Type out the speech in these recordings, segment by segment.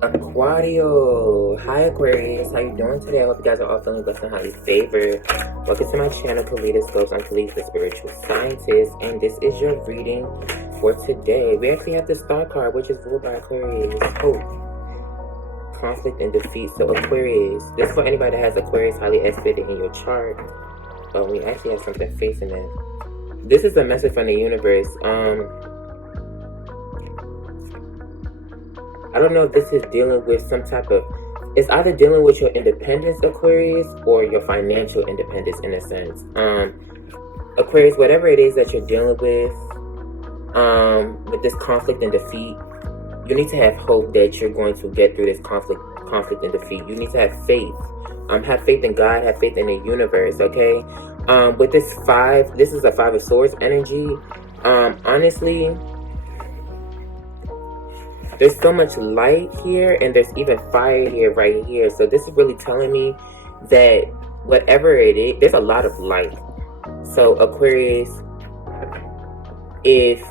Aquario, hi Aquarius, how you doing today? I hope you guys are all feeling blessed and highly favored. Welcome to my channel, Kaleidoscopes. I'm Khalid, the spiritual scientist, and this is your reading for today. We actually have the star card, which is ruled by Aquarius. Hope, conflict, and defeat. So Aquarius, this is for anybody that has Aquarius highly aspected in your chart. We actually have something facing it. This is a message from the universe. I don't know if this is dealing with some type of, it's either dealing with your independence, Aquarius, or your financial independence in a sense. Aquarius, whatever it is that you're dealing with this conflict and defeat, you need to have hope that you're going to get through this conflict and defeat. You need to have faith. Have faith in God, have faith in the universe, okay? With this this is a 5 of Swords energy. Honestly, there's so much light here, and there's even fire here, right here. So this is really telling me that whatever it is, there's a lot of light. So Aquarius, we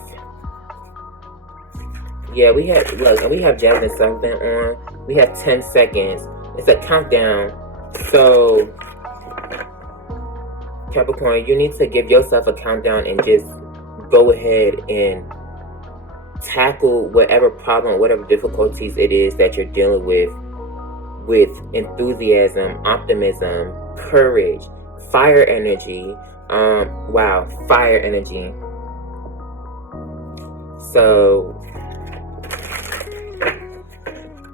have Jasmine something on. We have 10 seconds. It's a countdown. So Capricorn, you need to give yourself a countdown and just go ahead and tackle whatever problem, whatever difficulties it is that you're dealing with enthusiasm, optimism, courage, fire energy. Wow, fire energy. So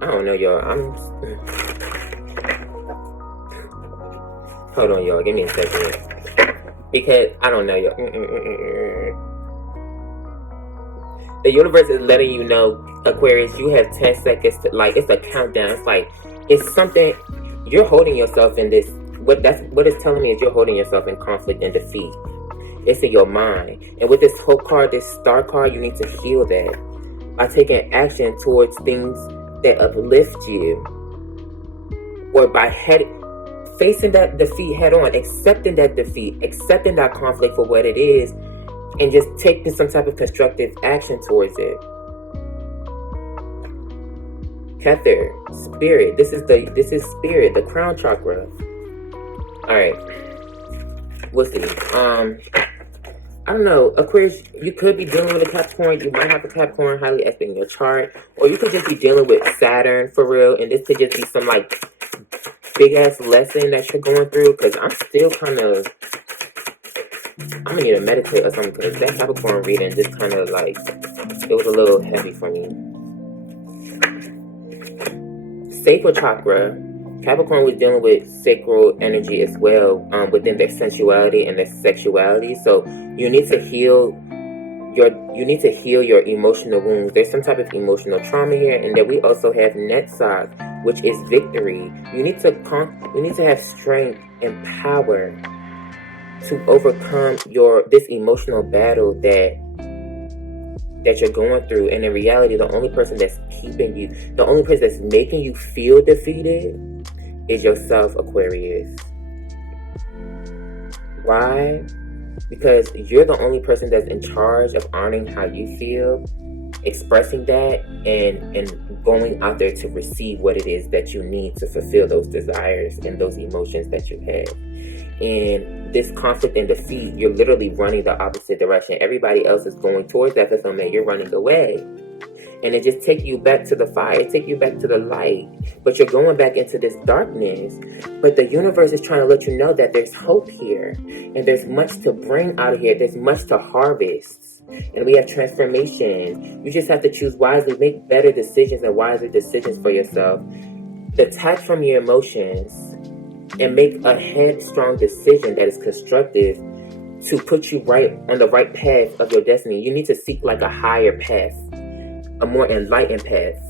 I don't know, y'all. Hold on, y'all. Give me a second, because I don't know, y'all. The universe is letting you know, Aquarius, you have 10 seconds to, it's a countdown. It's like, it's something, you're holding yourself in this, what it's telling me is you're holding yourself in conflict and defeat. It's in your mind. And with this hope card, this star card, you need to heal that by taking action towards things that uplift you. Or by facing that defeat head on, accepting that defeat, accepting that conflict for what it is, and just taking some type of constructive action towards it. Kether, spirit. This is spirit, the crown chakra. Alright. We'll see. I don't know. Aquarius, you could be dealing with a Capricorn. You might have a Capricorn highly aspect in your chart. Or you could just be dealing with Saturn for real. And this could just be some big ass lesson that you're going through. Because I'm still kind of, I'm gonna need to meditate or something, because that Capricorn reading just kind of it was a little heavy for me. Sacral chakra. Capricorn was dealing with sacral energy as well, within their sensuality and their sexuality. So you need to heal your emotional wounds. There's some type of emotional trauma here, and then we also have Netzach, which is victory. You need to have strength and power to overcome this emotional battle that you're going through. And in reality, the only person that's keeping you, the only person that's making you feel defeated is yourself, Aquarius. Why? Because you're the only person that's in charge of honoring how you feel, expressing that, and going out there to receive what it is that you need to fulfill those desires and those emotions that you have. In this conflict and defeat, you're literally running the opposite direction. Everybody else is going towards that fulfillment. You're running away. And it just takes you back to the fire. It takes you back to the light. But you're going back into this darkness. But the universe is trying to let you know that there's hope here. And there's much to bring out of here. There's much to harvest. And we have transformation. You just have to choose wisely. Make better decisions and wiser decisions for yourself. Detach from your emotions and make a headstrong decision that is constructive to put you right on the right path of your destiny. You need to seek a higher path, a more enlightened path.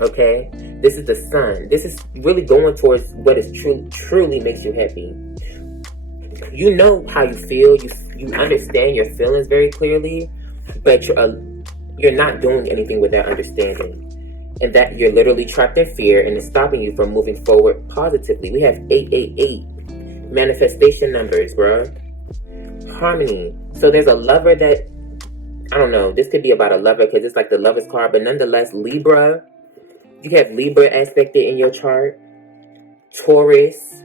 Okay? This is the sun. This is really going towards what is truly makes you happy. You know how you feel. You understand your feelings very clearly, but you're not doing anything with that understanding. And that you're literally trapped in fear, and it's stopping you from moving forward positively. We have 888 manifestation numbers, bro. Harmony. So there's a lover that I don't know, this could be about a lover because it's like the Lover's card, but nonetheless, Libra, You have Libra aspected in your chart. Taurus.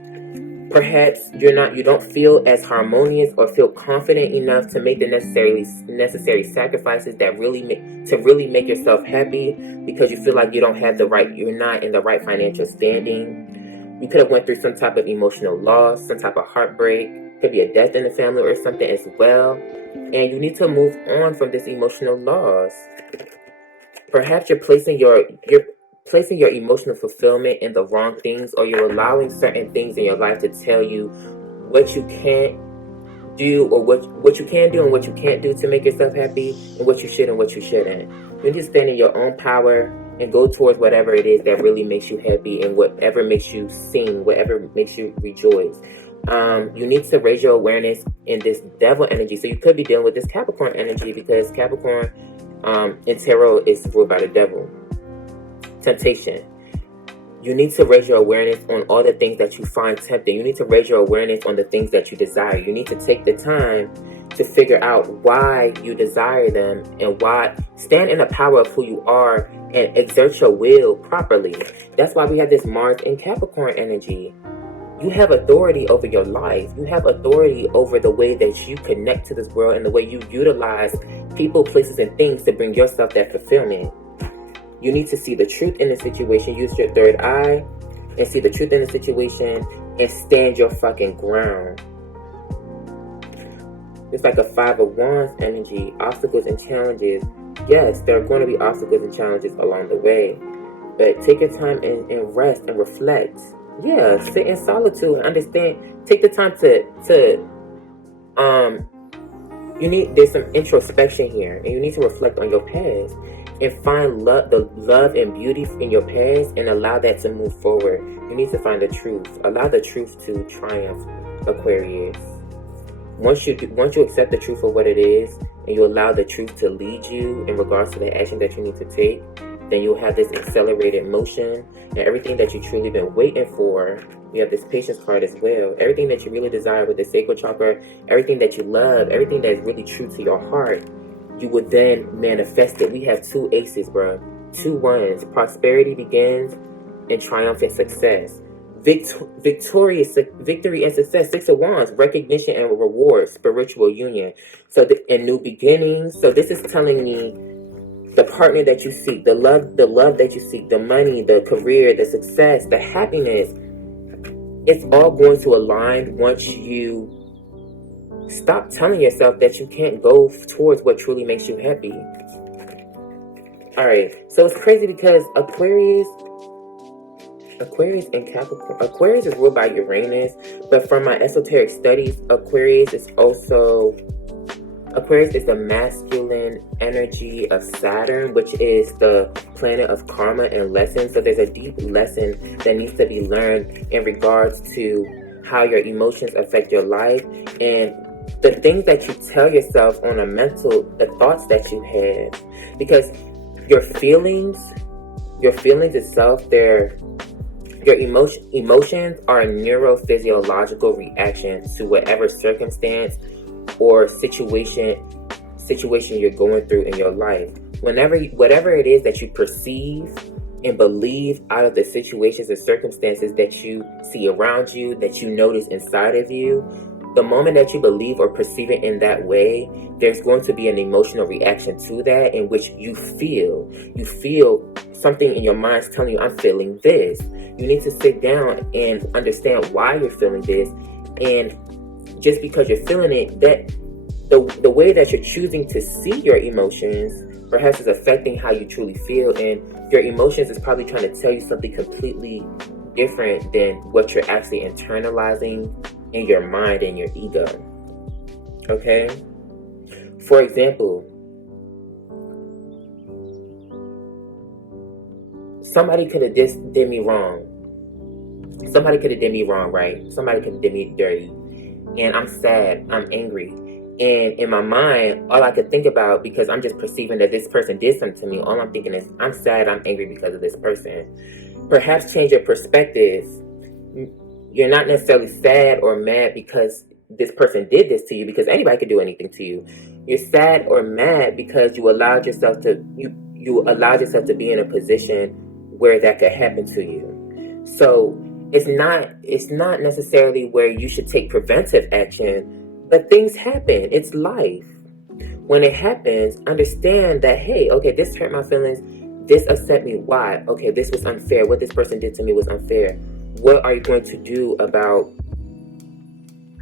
Perhaps you don't feel as harmonious or feel confident enough to make the necessary sacrifices that really make yourself happy, because you feel like you're not in the right financial standing. You could have went through some type of emotional loss, some type of heartbreak. Could be a death in the family or something as well. And you need to move on from this emotional loss. Perhaps you're placing your emotional fulfillment in the wrong things, or you're allowing certain things in your life to tell you what you can't do, or what you can do and what you can't do to make yourself happy, and what you should and what you shouldn't. You need to stand in your own power and go towards whatever it is that really makes you happy, and whatever makes you sing, whatever makes you rejoice. You need to raise your awareness in this devil energy. So you could be dealing with this Capricorn energy, because Capricorn in tarot is ruled by the devil. Temptation. You need to raise your awareness on all the things that you find tempting. You need to raise your awareness on the things that you desire. You need to take the time to figure out why you desire them, and why. Stand in the power of who you are and exert your will properly. That's why we have this Mars in Capricorn energy. You have authority over your life. You have authority over the way that you connect to this world, and the way you utilize people, places, and things to bring yourself that fulfillment. You need to see the truth in the situation. Use your third eye and see the truth in the situation, and stand your fucking ground. It's like a Five of Wands energy. Obstacles and challenges. Yes, there are going to be obstacles and challenges along the way. But take your time and rest and reflect. Yeah, sit in solitude and understand. Take the time there's some introspection here, and you need to reflect on your past and find the love and beauty in your past, and allow that to move forward. You need to find the truth. Allow the truth to triumph, Aquarius. Once you accept the truth for what it is, and you allow the truth to lead you in regards to the action that you need to take, then you'll have this accelerated motion, and everything that you truly been waiting for. You have this patience card as well. Everything that you really desire with the sacral chakra, everything that you love, everything that is really true to your heart, you would then manifest it. We have 2 aces, bro. 2 ones. Prosperity begins, and triumphant success. Victory and success. 6 of Wands. Recognition and reward. Spiritual union. And new beginnings. So this is telling me the partner that you seek, the love that you seek, the money, the career, the success, the happiness, it's all going to align once you stop telling yourself that you can't go towards what truly makes you happy. Alright, so it's crazy because Aquarius and Capricorn. Aquarius is ruled by Uranus, but from my esoteric studies, Aquarius is the masculine energy of Saturn, which is the planet of karma and lessons. So there's a deep lesson that needs to be learned in regards to how your emotions affect your life, and the things that you tell yourself on a mental, the thoughts that you have. Because your feelings itself, your emotions are a neurophysiological reaction to whatever circumstance or situation you're going through in your life. Whatever it is that you perceive and believe out of the situations and circumstances that you see around you, that you notice inside of you, the moment that you believe or perceive it in that way, there's going to be an emotional reaction to that, in which you feel something in your mind's telling you, I'm feeling this. You need to sit down and understand why you're feeling this, and just because you're feeling it, that the way that you're choosing to see your emotions perhaps is affecting how you truly feel, and your emotions is probably trying to tell you something completely different than what you're actually internalizing in your mind and your ego. Okay? For example, somebody could have just did me wrong. Somebody could have did me wrong, right? Somebody could have did me dirty. And I'm sad, I'm angry. And in my mind, all I could think about, because I'm just perceiving that this person did something to me, all I'm thinking is, I'm sad, I'm angry because of this person. Perhaps change your perspective. You're not necessarily sad or mad because this person did this to you, because anybody could do anything to you. You're sad or mad because you allowed yourself to be in a position where that could happen to you. So it's not necessarily where you should take preventive action, but things happen. It's life. When it happens, understand that, hey, okay, this hurt my feelings. This upset me. Why? Okay, this was unfair. What this person did to me was unfair. What are you going to do about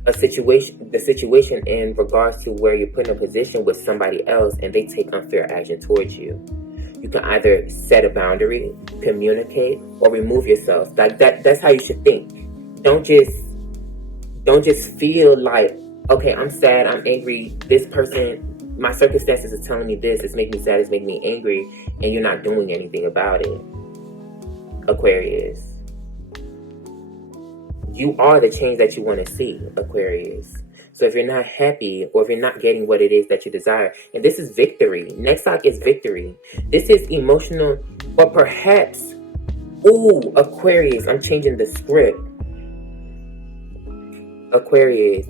the situation in regards to where you're put in a position with somebody else and they take unfair action towards you? You can either set a boundary, communicate, or remove yourself. Like that's how you should think. Don't just feel like, okay, I'm sad, I'm angry, this person, my circumstances are telling me this, it's making me sad, it's making me angry, and you're not doing anything about it. Aquarius. You are the change that you want to see, Aquarius. So if you're not happy, or if you're not getting what it is that you desire, and this is victory. Next talk is victory. This is emotional, or perhaps, Aquarius, I'm changing the script. Aquarius,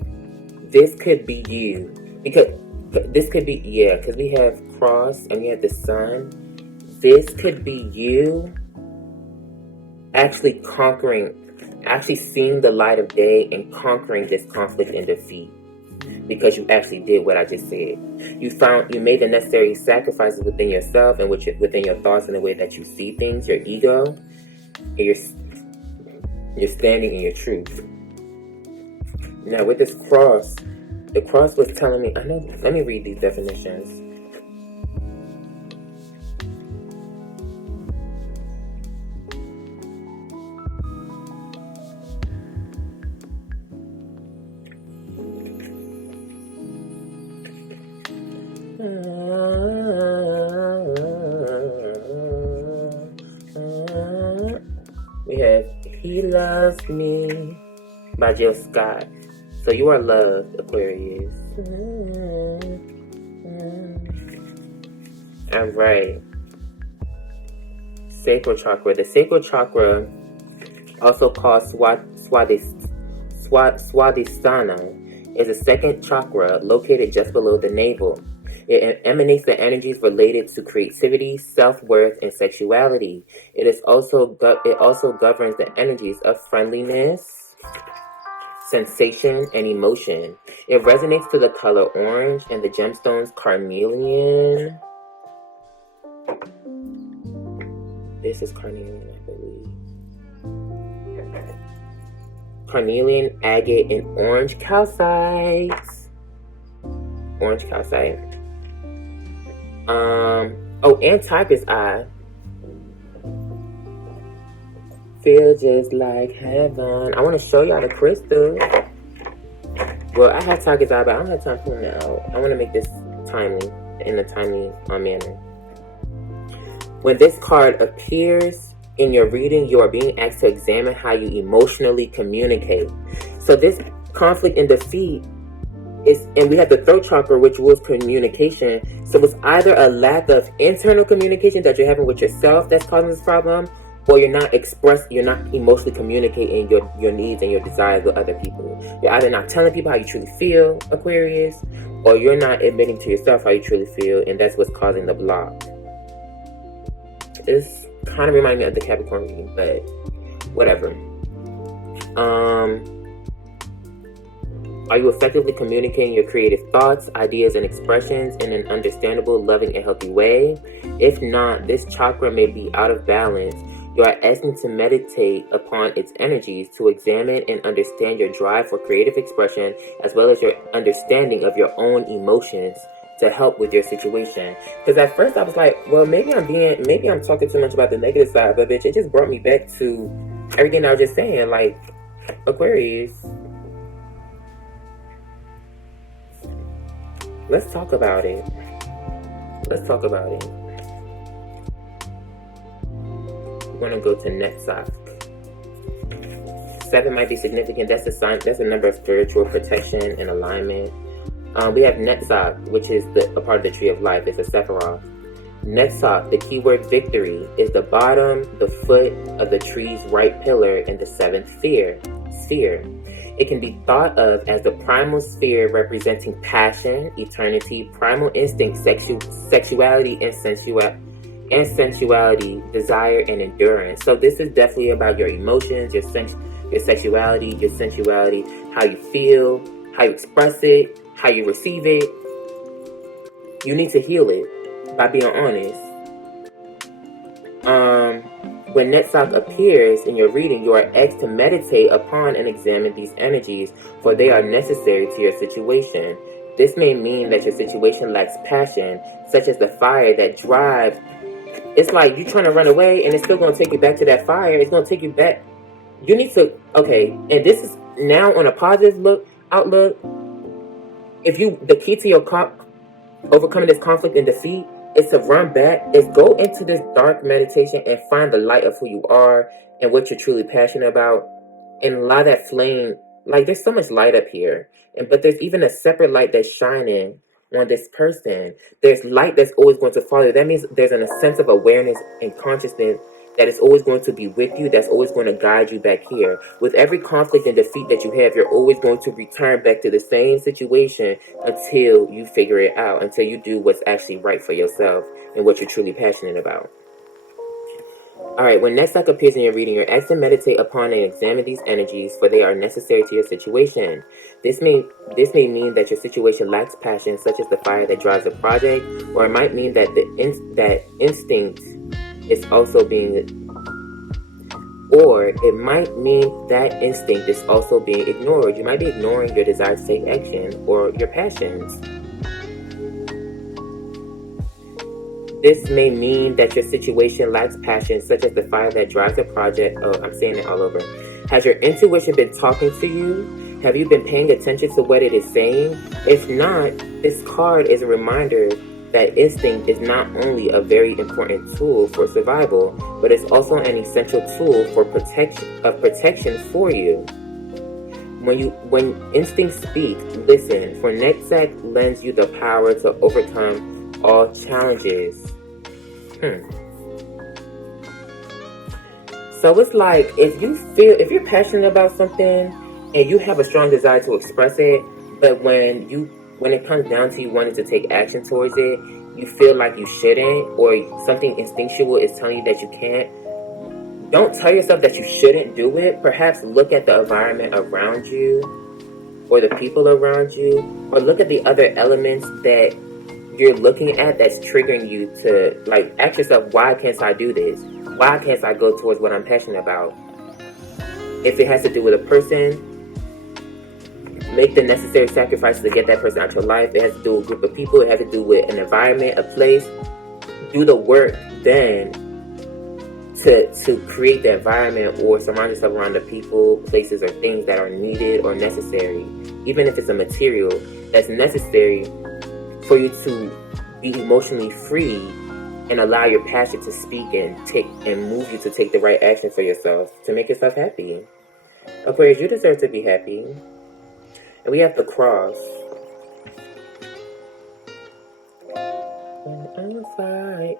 this could be you. Because this could be, because we have cross and we have the sun. This could be you actually seeing the light of day and conquering this conflict and defeat. Because you actually did what I just said. You made the necessary sacrifices within yourself and within your thoughts and the way that you see things, your ego, and you're standing in your truth. Now with this cross, the cross was telling me, let me read these definitions. We have He Loves Me by Jill Scott. So you are loved, Aquarius. Alright. Sacral chakra. The sacral chakra, also called Swadhisthana, is a second chakra located just below the navel. It emanates the energies related to creativity, self-worth, and sexuality. It also governs the energies of friendliness, sensation, and emotion. It resonates to the color orange and the gemstones carnelian. This is carnelian, I believe. Carnelian, agate, and orange calcite. Orange calcite. And tiger's eye. Feel just like heaven. I want to show y'all the crystals. Well, I have tiger's eye, but I don't have time to pull it out. I want to make this timely, in a timely manner. When this card appears in your reading, you are being asked to examine how you emotionally communicate. So this conflict and defeat and we have the throat chakra, which was communication. So it's either a lack of internal communication that you're having with yourself that's causing this problem, or you're not emotionally communicating your needs and your desires with other people. You're either not telling people how you truly feel, Aquarius, or you're not admitting to yourself how you truly feel, and that's what's causing the block. This kind of reminds me of the Capricorn reading, but whatever. Are you effectively communicating your creative thoughts, ideas, and expressions in an understandable, loving, and healthy way? If not, this chakra may be out of balance. You are asking to meditate upon its energies, to examine and understand your drive for creative expression, as well as your understanding of your own emotions to help with your situation. Because at first I was like, well, maybe I'm talking too much about the negative side, but bitch, it just brought me back to everything I was just saying. Like, Aquarius, let's talk about it. We're going to go to Netzach. 7 might be significant. That's a sign. That's a number of spiritual protection and alignment. We have Netzach, which is a part of the tree of life. It's a Sephiroth. Netzach, the keyword victory, is the bottom, the foot of the tree's right pillar in the 7th sphere. It can be thought of as the primal sphere representing passion, eternity, primal instinct, sexuality, and and sensuality, desire, and endurance. So this is definitely about your emotions, your sexuality, your sensuality, how you feel, how you express it, how you receive it. You need to heal it by being honest. When Netzach appears in your reading, you are asked to meditate upon and examine these energies, for they are necessary to your situation. This may mean that your situation lacks passion, such as the fire that drives. It's like you trying to run away, and it's still going to take you back to that fire. It's going to take you back. You need to, okay, and this is now on a positive outlook. The key to your overcoming this conflict and defeat is to run back, is go into this dark meditation and find the light of who you are and what you're truly passionate about, and allow that flame. Like, there's so much light up here, but there's even a separate light that's shining on this person. There's light that's always going to follow you. That means there's a sense of awareness and consciousness that is always going to be with you, that's always going to guide you back here. With every conflict and defeat that you have, you're always going to return back to the same situation until you figure it out, until you do what's actually right for yourself and what you're truly passionate about. Alright, when Netzach appears in your reading, you're asked to meditate upon and examine these energies, for they are necessary to your situation. This may mean that your situation lacks passion, such as the fire that drives a project, or it might mean that that instinct is also being, or it might mean that instinct is also being ignored. You might be ignoring your desire to take action or your passions. This may mean that your situation lacks passion, such as the fire that drives a project. Oh, I'm saying it all over. Has your intuition been talking to you? Have you been paying attention to what it is saying? If not, this card is a reminder that instinct is not only a very important tool for survival, but it's also an essential tool for protection for you. When instincts speak, listen, for Netzach lends you the power to overcome all challenges. So it's like, if you're passionate about something and you have a strong desire to express it, but when it comes down to you wanting to take action towards it, you feel like you shouldn't, or something instinctual is telling you that you can't. Don't tell yourself that you shouldn't do it. Perhaps look at the environment around you, or the people around you, or look at the other elements that you're looking at that's triggering you to, like, ask yourself, why can't I do this? Why can't I go towards what I'm passionate about? If it has to do with a person, make the necessary sacrifices to get that person out your life. It has to do with a group of people. It has to do with an environment, a place. Do the work then to create the environment, or surround yourself around the people, places, or things that are needed or necessary. Even if it's a material that's necessary for you to be emotionally free and allow your passion to speak and move you to take the right action for yourself, to make yourself happy. Aquarius, you deserve to be happy. And we have the cross. When I fight.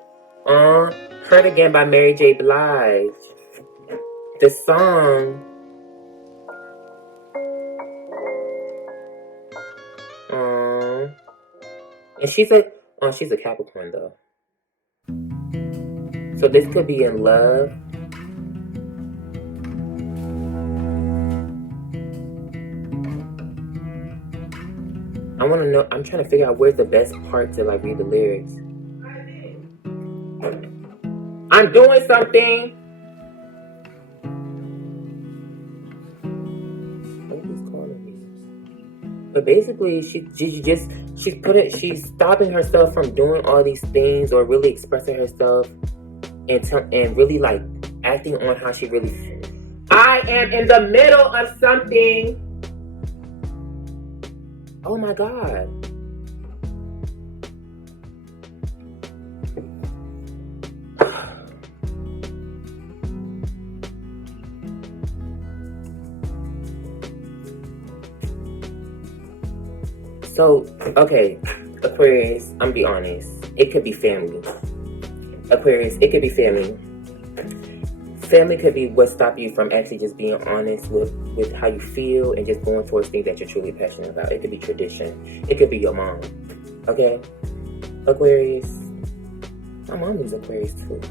Hurt Again by Mary J. Blige. The song. And she's a Capricorn though. So this could be in love. I want to know, I'm trying to figure out where's the best part to like read the lyrics. I'm doing something. Nobody's calling me. But basically, she's stopping herself from doing all these things, or really expressing herself, and really like acting on how she really feels. I am in the middle of something. Oh my God. So, okay, Aquarius, I'm gonna be honest. It could be family. Aquarius, it could be family. Family could be what stopped you from actually just being honest with how you feel and just going towards things that you're truly passionate about. It could be tradition. It could be your mom. Okay? Aquarius. My mom is Aquarius too.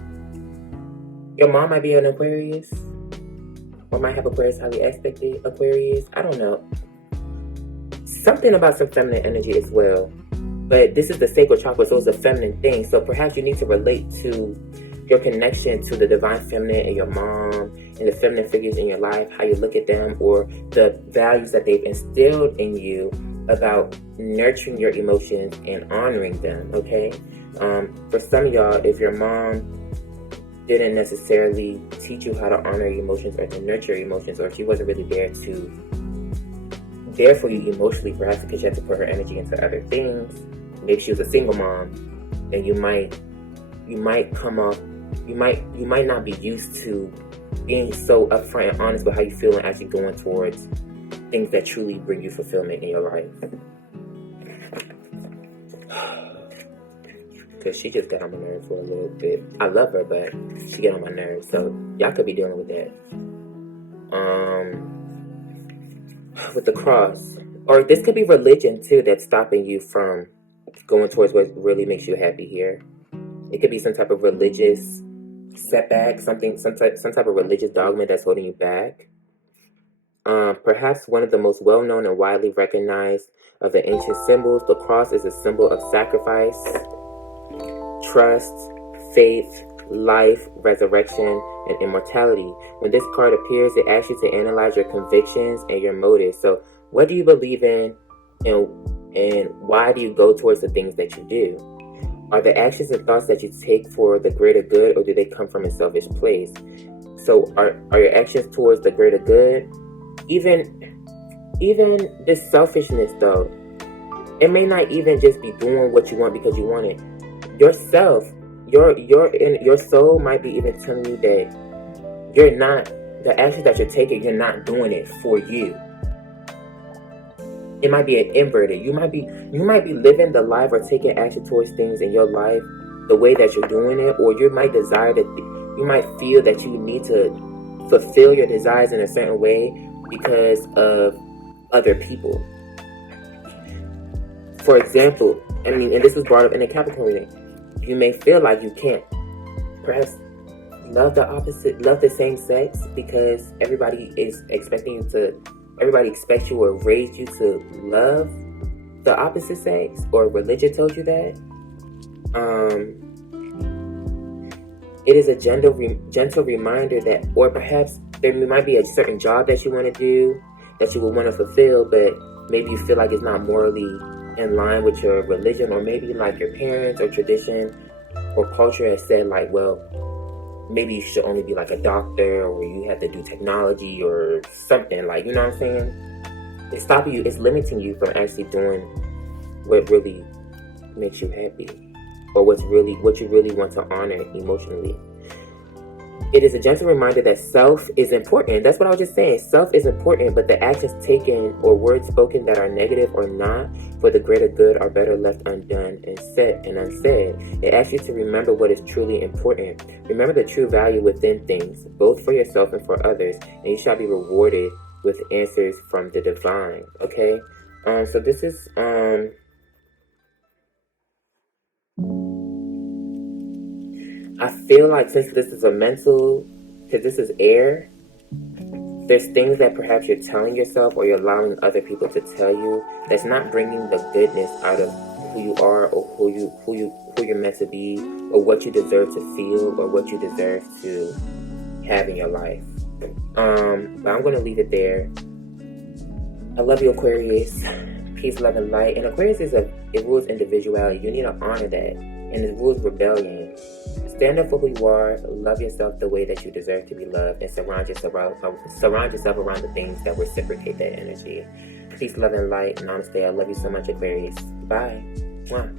Your mom might be an Aquarius, or might have Aquarius highly aspected Aquarius. I don't know. Something about some feminine energy as well. But this is the sacred chakra, so it's a feminine thing. So perhaps you need to relate to your connection to the divine feminine and your mom and the feminine figures in your life, how you look at them, or the values that they've instilled in you about nurturing your emotions and honoring them, okay? For some of y'all, if your mom didn't necessarily teach you how to honor your emotions or to nurture your emotions, or if she wasn't really there for you emotionally, perhaps because she had to put her energy into other things. Maybe she was a single mom, and you might not be used to being so upfront and honest with how you feel and actually going towards things that truly bring you fulfillment in your life. Because she just got on my nerves for a little bit. I love her, but she got on my nerves. So y'all could be dealing with that. With the cross. Or this could be religion too that's stopping you from going towards what really makes you happy here. It could be some type of religious setback, some type of religious dogma that's holding you back. Perhaps one of the most well-known and widely recognized of the ancient symbols, the cross is a symbol of sacrifice, trust, faith, life, resurrection, and immortality. When this card appears, it asks you to analyze your convictions and your motives. So what do you believe in, and why do you go towards the things that you do? Are the actions and thoughts that you take for the greater good, or do they come from a selfish place? So are your actions towards the greater good? Even this selfishness though, it may not even just be doing what you want because you want it. Yourself, your soul might be even telling you that you're not, the actions that you're taking, you're not doing it for you. It might be an inverted. You might be living the life or taking action towards things in your life the way that you're doing it, or you might desire that, you might feel that you need to fulfill your desires in a certain way because of other people. For example, and this was brought up in the Capricorn reading, you may feel like you can't perhaps love the same sex because everybody expects you or raised you to love the opposite sex, or religion told you that. It is a gentle reminder that, or perhaps there might be a certain job that you want to do, that you will want to fulfill, but maybe you feel like it's not morally in line with your religion, or maybe like your parents or tradition or culture has said like, well, maybe you should only be like a doctor, or you have to do technology or something, like, you know what I'm saying? It's stopping you, it's limiting you from actually doing what really makes you happy, or what you really want to honor emotionally. It is a gentle reminder that self is important. That's what I was just saying. Self is important, but the actions taken or words spoken that are negative or not for the greater good are better left undone and said and unsaid. It asks you to remember what is truly important. Remember the true value within things, both for yourself and for others, and you shall be rewarded with answers from the divine. Okay? So this is I feel like since this is because this is air, there's things that perhaps you're telling yourself or you're allowing other people to tell you that's not bringing the goodness out of who you are, or who you're meant to be, or what you deserve to feel, or what you deserve to have in your life. But I'm going to leave it there. I love you, Aquarius. Peace, love, and light. And Aquarius it rules individuality. You need to honor that. And it rules rebellion. Stand up for who you are, love yourself the way that you deserve to be loved, and surround yourself around the things that reciprocate that energy. Peace, love, and light. Namaste. I love you so much, Aquarius. Bye. Mwah.